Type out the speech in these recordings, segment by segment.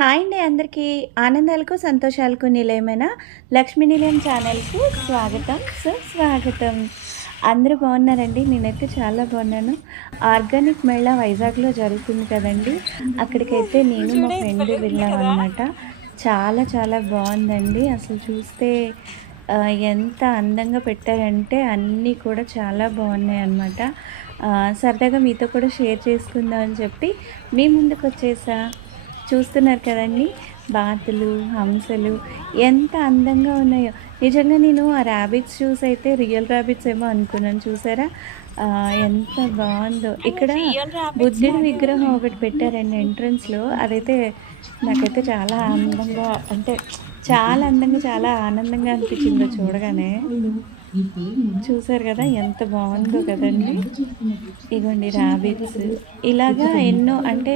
Hi అండి అందరికీ. ఆనందాలకు సంతోషాలకు నిలయమైన లక్ష్మీ నిలయం ఛానల్కు స్వాగతం సుస్వాగతం. అందరూ బాగున్నారండి? నేనైతే చాలా బాగున్నాను. ఆర్గానిక్ మేళా వైజాగ్లో జరుగుతుంది కదండి. అక్కడికైతే నేను మా ఫ్రెండ్ వెళ్ళాం చాలా చాలా బాగుందండి. అసలు చూస్తే ఎంత అందంగా పెట్టారంటే అన్నీ కూడా చాలా బాగున్నాయి అన్నమాట. సరదాగా మీతో కూడా షేర్ చేసుకుందాం అని చెప్పి మీ ముందుకు వచ్చేసా చూస్తున్నారు కదండి. బాతులు హంసలు ఎంత అందంగా ఉన్నాయో. నిజంగా నేను ఆ ర్యాబిట్స్ చూసి అయితే రియల్ ర్యాబిట్స్ ఏమో అనుకున్నాను చూసారా? ఎంత బాగుందో. ఇక్కడ బుద్ధుడి విగ్రహం ఒకటి పెట్టారండి ఎంట్రన్స్లో అదైతే నాకైతే చాలా ఆనందంగా అంటే చాలా అందంగా చాలా ఆనందంగా అనిపించిందో చూడగానే. చూసారు కదా ఎంత బాగుందో కదండి. ఇగోండి ర్యాబిట్స్ ఇలాగా ఎన్నో అంటే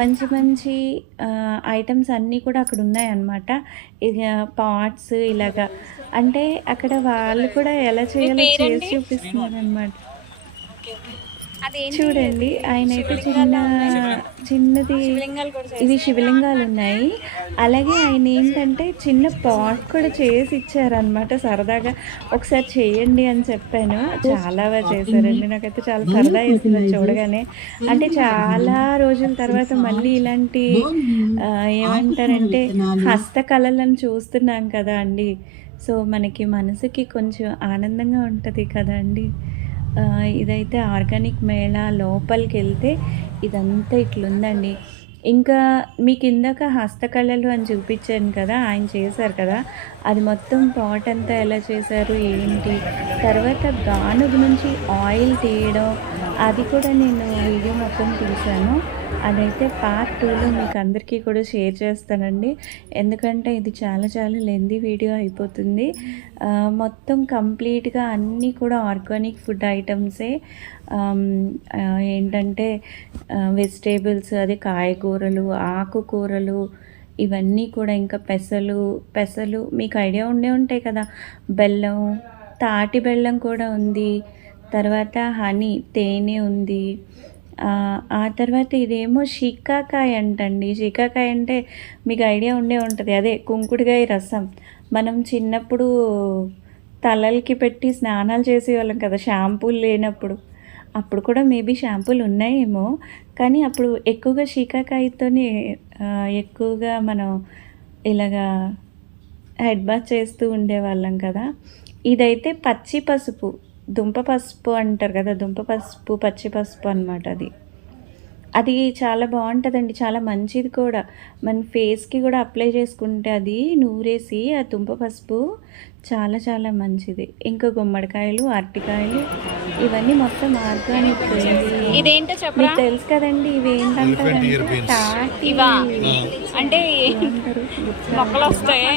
మంచి మంచి ఐటమ్స్ అన్నీ కూడా అక్కడ ఉన్నాయన్నమాట. ఇక పాట్స్ ఇలాగా. అంటే అక్కడ వాళ్ళు కూడా ఎలా చేయాలో చేసి చూపిస్తున్నారు అనమాట చూడండి ఆయన అయితే చిన్న చిన్నది ఇవి శివలింగాలు ఉన్నాయి అలాగే ఆయన ఏంటంటే చిన్న పాట్ కూడా చేసి ఇచ్చారనమాట సరదాగా. ఒకసారి చేయండి అని చెప్పాను. చాలా బాగా చేశారండి. నాకైతే చాలా సరదా వేసింది చూడగానే. అంటే చాలా రోజుల తర్వాత మళ్ళీ ఇలాంటి ఏమంటారంటే హస్తకళలను చూస్తున్నాం కదా అండి. సో మనకి మనసుకి కొంచెం ఆనందంగా ఉంటుంది కదా అండి. ఇదైతే ఆర్గానిక్ మేళా లోపలికి వెళ్తే ఇదంతా ఇట్లుందండి. ఇంకా మీకు ఇందాక హస్తకళలు అని చూపించాను కదా ఆయన చేశారు కదా అది మొత్తం పాట్ అంతా ఎలా చేశారు ఏంటి? తర్వాత గానుగ నుంచి ఆయిల్ తీయడం అది కూడా నేను వీడియో మొత్తం తీశాను. అదైతే పార్ట్ టూలో మీకు అందరికీ కూడా షేర్ చేస్తానండి. ఎందుకంటే ఇది చాలా చాలా లెంది వీడియో అయిపోతుంది. మొత్తం కంప్లీట్గా అన్నీ కూడా ఆర్గానిక్ ఫుడ్ ఐటమ్సే ఏంటంటే వెజిటేబుల్స్ అదే కాయగూరలు ఆకుకూరలు ఇవన్నీ కూడా ఇంకా పెసలు పెసలు మీకు ఐడియా ఉండే ఉంటాయి కదా. బెల్లం తాటి బెల్లం కూడా ఉంది. తర్వాత హనీ తేనె ఉంది. ఆ, తర్వాత ఇదేమో షికాకాయ అంటండి. షికాకాయ అంటే మీకు ఐడియా ఉండే ఉంటుంది. అదే కుంకుడుగాయ రసం. మనం చిన్నప్పుడు తలలకి పెట్టి స్నానాలు చేసేవాళ్ళం కదా షాంపూలు లేనప్పుడు. అప్పుడు కూడా మేబీ షాంపూలు ఉన్నాయేమో కానీ అప్పుడు ఎక్కువగా షీకాకాయతోనే ఎక్కువగా మనం ఇలాగా హెడ్ బాత్ చేస్తూ ఉండేవాళ్ళం కదా. ఇదైతే పచ్చి పసుపు. దుంప పసుపు అంటారు కదా దుంప పసుపు పచ్చి పసుపు అనమాట అది. అది చాలా బాగుంటుందండి చాలా మంచిది కూడా. మన ఫేస్కి కూడా అప్లై చేసుకుంటే అది నూరేసి ఆ దుంప పసుపు చాలా చాలా మంచిది. ఇంకా గుమ్మడికాయలు అరటికాయలు ఇవన్నీ మొత్తం ఆర్గానిక్ ఇదేంటో తెలుసు కదండి ఇవి ఏంటంటారంటే అంటే? మొక్కలు వస్తాయా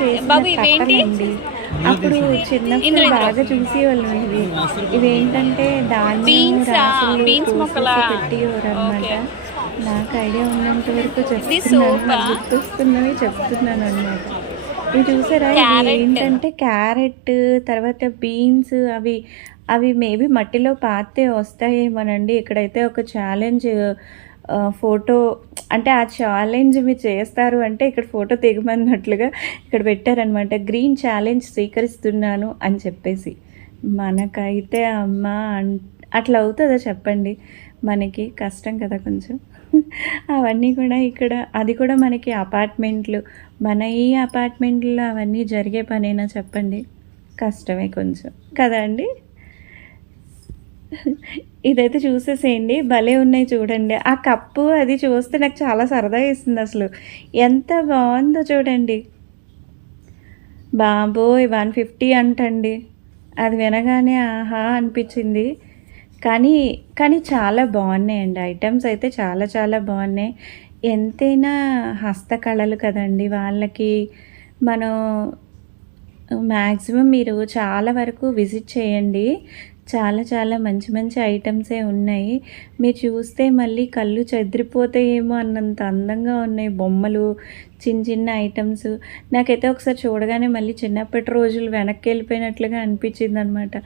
చేసిన. అప్పుడు చిన్నప్పుడు. బాగా చూసేవాళ్ళం ఇవి ఇవి ఏంటంటే ధాన్యం? రాసులు Beans కోసి మొక్కలా? పెట్టేవారు అనమాట Okay. నాకు ఐడియా ఉన్నంత వరకు చెప్తున్నాను గుర్తొస్తున్నవి చెప్తున్నాను అనమాట ఇవి చూసారా. ఏంటంటే క్యారెట్ తర్వాత బీన్స్ అవి అవి మేబీ మట్టిలో పాతే వస్తాయేమోనండి ఇక్కడైతే ఒక ఛాలెంజ్ ఫోటో అంటే ఆ ఛాలెంజ్ మీరు చేస్తారు అంటే ఇక్కడ ఫోటో దిగమన్నట్లుగా ఇక్కడ పెట్టారనమాట గ్రీన్ ఛాలెంజ్ స్వీకరిస్తున్నాను అని చెప్పేసి. మనకైతే అమ్మ అన్- అట్లా అవుతుందా చెప్పండి? మనకి కష్టం కదా కొంచెం. అవన్నీ కూడా ఇక్కడ అది కూడా మనకి అపార్ట్మెంట్లు మన ఈ అపార్ట్మెంట్లో అవన్నీ జరిగే పనేనా చెప్పండి? కష్టమే కొంచెం. కదా అండి? ఇదైతే చూసేసేయండి. భలే ఉన్నాయి చూడండి. ఆ కప్పు అది చూస్తే నాకు చాలా సరదా వేస్తుంది అసలు. ఎంత బాగుందో చూడండి. బాబోయ్ వన్ ఫిఫ్టీ అంటండి. అది వినగానే ఆహా అనిపించింది. కానీ కానీ చాలా బాగున్నాయండి. ఐటమ్స్ అయితే చాలా చాలా బాగున్నాయి. ఎంతైనా హస్తకళలు కదండి వాళ్ళకి. మనం మ్యాక్సిమం మీరు చాలా వరకు విజిట్ చేయండి. చాలా చాలా మంచి మంచి ఐటమ్సే ఉన్నాయి. మీరు చూస్తే మళ్ళీ కళ్ళు చెదిరిపోతాయేమో అన్నంత అందంగా ఉన్నాయి బొమ్మలు చిన్న చిన్న ఐటమ్స్. నాకైతే ఒకసారి చూడగానే మళ్ళీ చిన్నప్పటి రోజులు వెనక్కి వెళ్ళిపోయినట్లుగా అనిపించింది అనమాట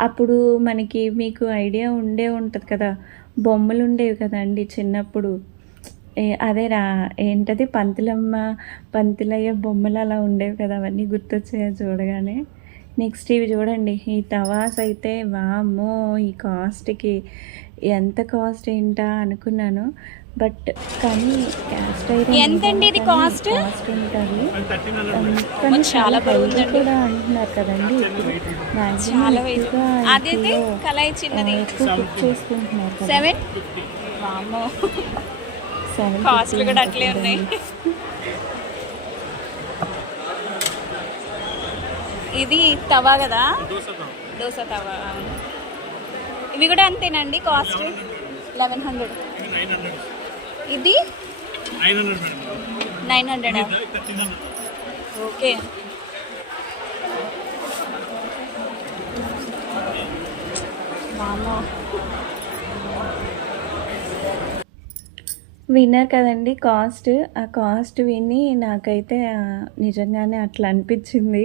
అప్పుడు మనకి మీకు ఐడియా ఉండే ఉంటుంది కదా బొమ్మలు ఉండేవి కదండి చిన్నప్పుడు. ఏ- అదే రా ఏంటది? పంతులమ్మ పంతులయ్య బొమ్మలు అలా ఉండేవి కదా అవన్నీ గుర్తొచ్చాయి చూడగానే? నెక్స్ట్ ఇవి చూడండి. ఈ తవాస్ అయితే వామ్మో ఈ కాస్ట్కి ఎంత కాస్ట్ ఏంటా అనుకున్నాను. బట్ కానీ క్యాస్ట్ ఐరన్ ఎంతండి ఇది కాస్ట్? కాస్ట్ ఉంటుంది కానీ చాలా. కూడా అంటున్నారు కదండి. చాలా అదైతే కళాయి చిన్నది. కుక్ చేసుకుంటున్నారు కదా. సెవెన్ వామ్మో. సెవెన్ కాస్ట్లు కూడా అట్లే ఉన్నాయి. ఇది తవా కదా? దోశ తవా. అవును. ఇవి కూడా అంతేనండి కాస్ట్? Eleven hundred. ఇది నైన్ హండ్రెడ్. ఓకే. వామ్మో. విన్నారు కదండి కాస్ట్. ఆ కాస్ట్ విని నాకైతే నిజంగానే అట్లా అనిపించింది.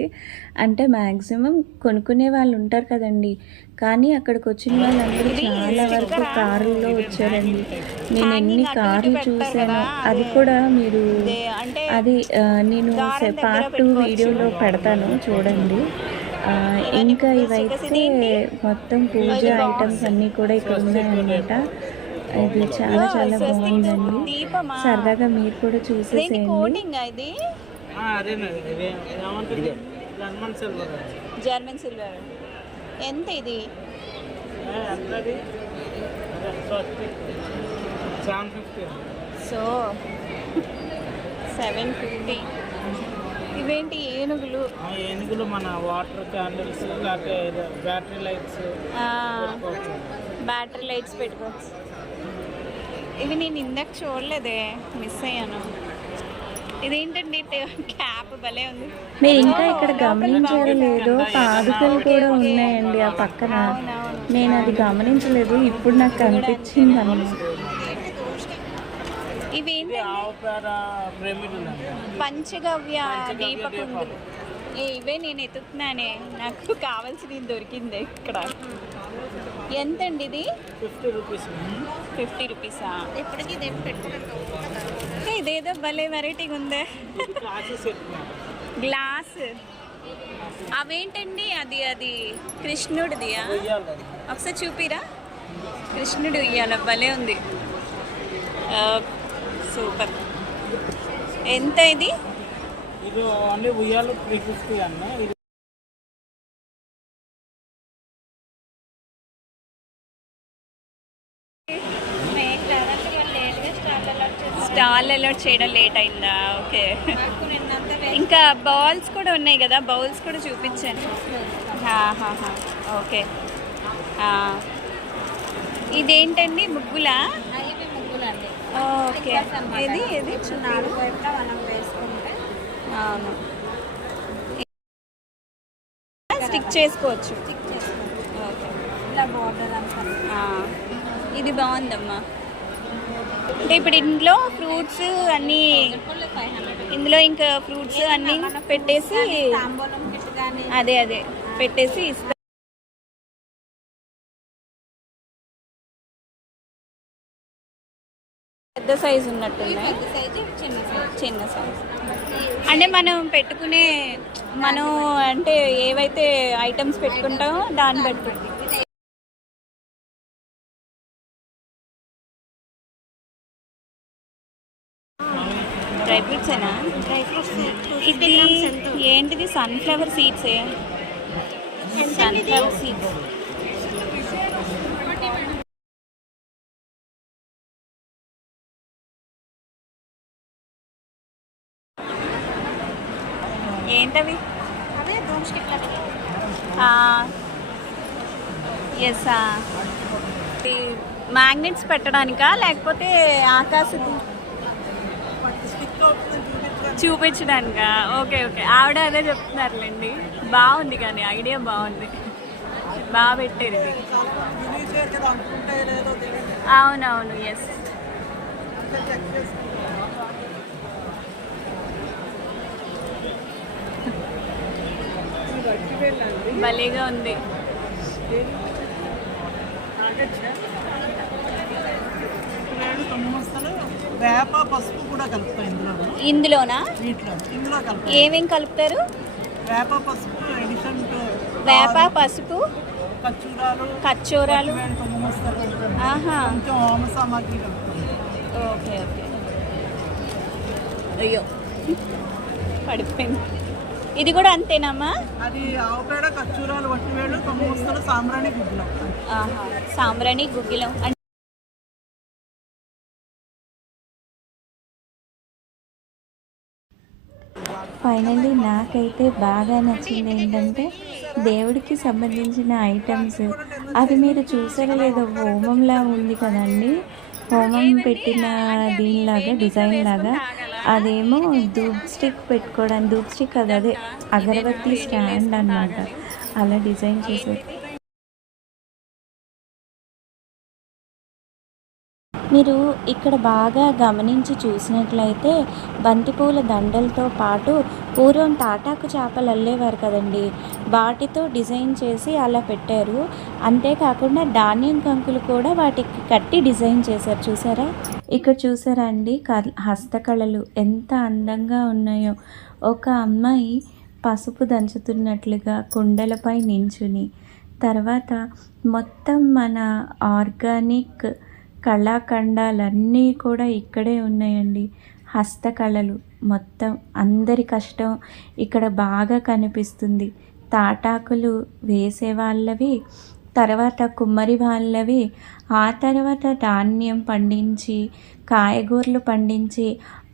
అంటే మ్యాక్సిమం కొనుక్కునే వాళ్ళు ఉంటారు కదండి. కానీ అక్కడికి వచ్చిన వాళ్ళందరూ చాలా వరకు కారుల్లో వచ్చారండి. నేను ఎన్ని కార్లు చూసానో అది కూడా మీరు అది నేను పార్ట్ టూ వీడియోలో పెడతాను చూడండి. ఇంకా ఇవైతే మొత్తం పూజ ఐటమ్స్ అన్నీ కూడా ఇక్కడ ఉన్నాయన్నమాట. ఇది చాలా చాలా బాగుందండి. దీపమా సరదాగా మీరు కూడా చూసేసేయండి. కోటింగ్ ఇది? అదేనండి ఇదే ఏమంటుంది లెమన్ సిల్వర్ జర్మన్ సిల్వర్ ఎంత ఇది? సో సెవెన్ ఫిఫ్టీ ఇవేంటి ఏనుగులు? ఆ ఏనుగులు మన వాటర్ క్యాండిల్స్ లేకపోతే బ్యాటరీ లైట్స్ బ్యాటరీ లైట్స్ పెట్టుకోవచ్చు. ఇవి నేను ఇందాక చూడలేదే మిస్ అయ్యాను. ఇదేంటండి? క్యాప్ భలే ఉంది. మీరు ఇంకా ఇక్కడ గమనించారో లేదో పాదుకలు కూడా ఉన్నాయండి ఆ పక్కన. నేను అది గమనించలేదు ఇప్పుడు నాకు కనిపించింది అన్నమాట ఇవేంటి పంచగవ్య దీపకుందులు ఏ ఇవే నేను ఎత్తుకున్నానే నాకు కావాల్సింది దొరికింది ఇక్కడ. ఎంతండి ఇది? ఫిఫ్టీ రూపీస్ ఫిఫ్టీ రూపీసా? ఏ, ఇదేదో భలే వెరైటీగా ఉందే గ్లాస్ అవేంటండి అది అది కృష్ణుడిదియా? ఒకసారి చూపిరా. కృష్ణుడు ఇయ్యాల భలే ఉంది. ఆ, సూపర్. ఎంత ఇది? ఇది ఓన్లీ ఉయ్యాలు త్రీ ఫిఫ్టీ అన్న. ఇది స్టాల్ అలౌట్ చేయడం లేట్ అయిందా? ఓకే. ఇంకా బౌల్స్ కూడా ఉన్నాయి కదా బౌల్స్ కూడా చూపించాను ఓకే. ఇదేంటండి ముగ్గులా? ఓకే. ఇది ఇది అవును. స్టిక్ చేసుకోవచ్చు. ఇది బాగుందమ్మా. అంటే ఇప్పుడు ఇందులో ఫ్రూట్స్ అన్నీ ఇందులో ఇంకా ఫ్రూట్స్ అన్నీ పెట్టేసి అదే అదే పెట్టేసి ఇస్తా. పెద్ద సైజు ఉన్నట్టున్నాయి. చిన్న సైజు. అంటే మనం పెట్టుకునే మనం అంటే ఏవైతే ఐటమ్స్ పెట్టుకుంటామో దాన్ని బట్టి. ఇది ఏంటిది? సన్ఫ్లవర్ సీడ్స్ సన్ఫ్లవర్ సీడ్స్ ఏంటవి? ఎస్ మ్యాగ్నెట్స్ పెట్టడానికా? లేకపోతే ఆకాశం చూపించడానికా? Okay okay. ఆవిడ అదే చెప్తున్నారులేండి. బాగుంది కానీ ఐడియా బాగుంది. బాగా పెట్టారు ఇది అవునవును ఎస్ భలేగా ఉంది. వేప పసుపు కూడా ఇందులో ఇందులోనా? వీటిలో ఇందులో ఏమేం కలుపుతారు? వేప పసుపు ఎడిషన్ వేప పసుపు ఖర్చూరాలు కచ్చోరాలు. ఆహా. కొంచెం హోమ సామాగ్రి ఓకే ఓకే. అయ్యో. పడిపోయింది. ఇది కూడా అంతేనమ్మా? అది ఆవు పేడ ఖర్చూరాలు వట్టివేళ్ళు తొమ్మిది సాంబ్రాణి గుడ్లు ఆహా. సాంబ్రాణి గుగ్గిలం. ఫైనల్లీ నాకైతే బాగా నచ్చింది ఏంటంటే దేవుడికి సంబంధించిన ఐటమ్స్. అది మీరు చూసారో లేదో హోమంలా ఉంది కదండి. హోమం పెట్టిన దీనిలాగా డిజైన్ లాగా. అదేమో ధూప్ స్టిక్ పెట్టుకోవడానికి ధూప్ స్టిక్ అది అదే అగరబత్తి స్టాండ్ అన్నమాట. అలా డిజైన్ చేశారు. మీరు ఇక్కడ బాగా గమనించి చూసినట్లయితే బంతిపూల దండలతో పాటు పూర్వం తాటాకు చేపలు అల్లేవారు కదండి. వాటితో డిజైన్ చేసి అలా పెట్టారు. అంతేకాకుండా ధాన్యం కంకులు కూడా వాటికి కట్టి డిజైన్ చేశారు. చూసారా? ఇక్కడ చూసారా అండి? క- హస్తకళలు ఎంత అందంగా ఉన్నాయో. ఒక అమ్మాయి పసుపు దంచుతున్నట్లుగా కుండలపై నించుని తర్వాత మొత్తం మన ఆర్గానిక్ కళాఖండాలన్నీ కూడా ఇక్కడే ఉన్నాయండి. హస్తకళలు మొత్తం అందరి కష్టం ఇక్కడ బాగా కనిపిస్తుంది. తాటాకులు వేసే వాళ్ళవి తర్వాత కుమ్మరి వాళ్ళవి ఆ తర్వాత ధాన్యం పండించి కాయగూరలు పండించి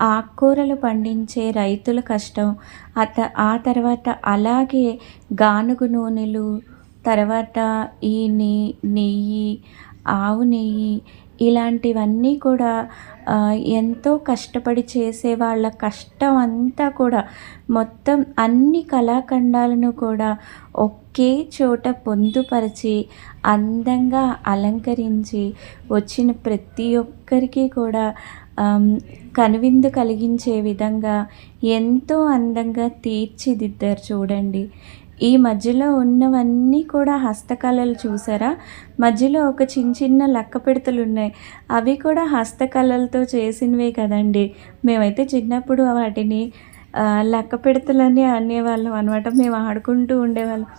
ఆకుకూరలు పండించే రైతుల కష్టం. అత ఆ తర్వాత అలాగే గానుగు నూనెలు తర్వాత ఈ నెయ్యి ఆవు నెయ్యి ఇలాంటివన్నీ కూడా ఎంతో కష్టపడి చేసే వాళ్ళ కష్టం అంతా కూడా మొత్తం అన్ని కళాఖండాలను కూడా ఒకే చోట పొందుపరిచి అందంగా అలంకరించి వచ్చిన ప్రతి ఒక్కరికి కూడా కనువిందు కలిగించే విధంగా ఎంతో అందంగా తీర్చిదిద్దారు చూడండి. ఈ మధ్యలో ఉన్నవన్నీ కూడా హస్తకళలు చూసారా? మధ్యలో ఒక చిన్న చిన్న లక్క పిడతలు ఉన్నాయి అవి కూడా హస్తకళలతో చేసినవే కదండి. మేమైతే చిన్నప్పుడు వాటిని లెక్క లక్క పిడతలని అనేవాళ్ళం అనమాట మేము ఆడుకుంటూ ఉండేవాళ్ళం.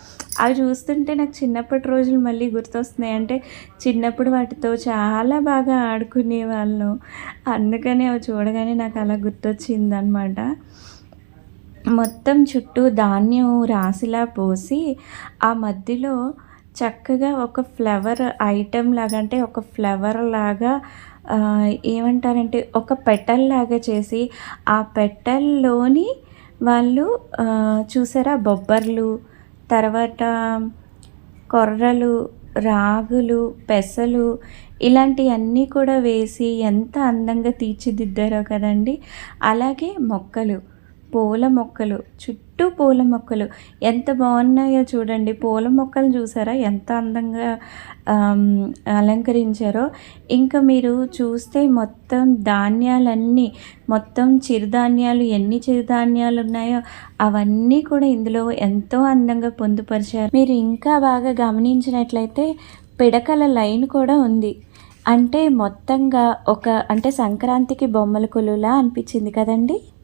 అవి చూస్తుంటే నాకు చిన్నప్పటి రోజులు మళ్ళీ గుర్తొస్తున్నాయి. అంటే చిన్నప్పుడు వాటితో చాలా బాగా ఆడుకునే వాళ్ళం అందుకని అవి చూడగానే నాకు అలా గుర్తొచ్చింది అనమాట మొత్తం చుట్టూ ధాన్యం రాశిలా పోసి ఆ మధ్యలో చక్కగా ఒక ఫ్లవర్ ఐటెం లాగా అంటే ఒక ఫ్లవర్ లాగా ఏమంటారంటే ఒక పెటల్ లాగా చేసి ఆ పెటల్లోని వాళ్ళు చూసారా బొబ్బర్లు తర్వాత కొర్రలు రాగులు పెసలు ఇలాంటివన్నీ కూడా వేసి ఎంత అందంగా తీర్చిదిద్దారో కదండి. అలాగే మొక్కలు. పూల మొక్కలు చుట్టూ పూల మొక్కలు. ఎంత బాగున్నాయో చూడండి. పూల మొక్కలు చూసారా? ఎంత అందంగా అలంకరించారో. ఇంకా మీరు చూస్తే మొత్తం ధాన్యాలన్నీ మొత్తం చిరుధాన్యాలు ఎన్ని చిరుధాన్యాలు ఉన్నాయో అవన్నీ కూడా ఇందులో ఎంతో అందంగా పొందుపరిచారు. మీరు ఇంకా బాగా గమనించినట్లయితే పిడకల లైన్ కూడా ఉంది. అంటే మొత్తంగా ఒక అంటే సంక్రాంతికి బొమ్మల కొలులా అనిపించింది కదండి?